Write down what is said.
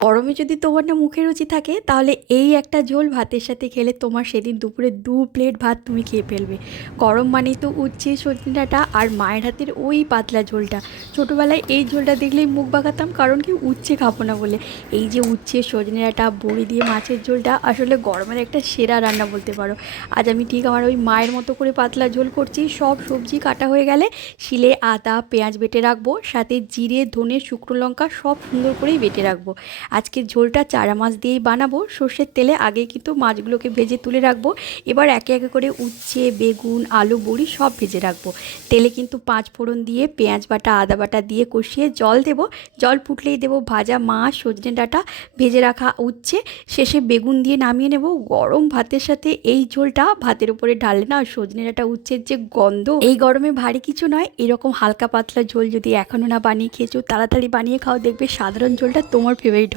গরমে যদি তোমার না মুখে রুচি থাকে তাহলে এই একটা ঝোল ভাতের সাথে খেলে তোমার সেদিন দুপুরে 2 প্লেট ভাত তুমি খেয়ে ফেলবে। গরম মানেই তো উচ্ছে সজনে ডাঁটা আর মায়ের হাতের ওই পাতলা ঝোলটা। ছোটোবেলায় এই ঝোলটা দেখলেই মুখ বাঁকাতাম, কারণ কি উচ্ছে খাবো না বলে। এই যে উচ্ছে সজনে ডাঁটা বড়ি দিয়ে মাছের ঝোলটা আসলে গরমের একটা সেরা রান্না বলতে পারো। আজ আমি ঠিক আমার ওই মায়ের মতো করে পাতলা ঝোল করছি। সব সবজি কাটা হয়ে গেলে শিলে আদা পেঁয়াজ বেটে রাখবো, সাথে জিরে ধনে শুকনো লঙ্কা সব সুন্দর করেই বেটে রাখবো। আজকের ঝোলটা চারা মাছ দিয়েই বানাবো। সর্ষের তেলে আগে কিন্তু মাছগুলোকে ভেজে তুলে রাখবো। এবার একে একে করে উচ্ছে বেগুন আলু বড়ি সব ভেজে রাখবো। তেলে কিন্তু 5 ফোড়ন দিয়ে পেঁয়াজ বাটা আদা বাটা দিয়ে কষিয়ে জল দেবো। জল ফুটলেই দেবো ভাজা মাছ সজনে ডাঁটা ভেজে রাখা উচ্ছে, শেষে বেগুন দিয়ে নামিয়ে নেব। গরম ভাতের সাথে এই ঝোলটা ভাতের উপরে ঢাললে না সজনে ডাঁটা উচ্ছের যে গন্ধ, এই গরমে ভারী কিছু নয়, এরকম হালকা পাতলা ঝোল যদি এখনও না বানিয়ে খেয়েছো তাড়াতাড়ি বানিয়ে খাও, দেখবে সাধারণ ঝোলটা তোমার ফেভারিট হবে।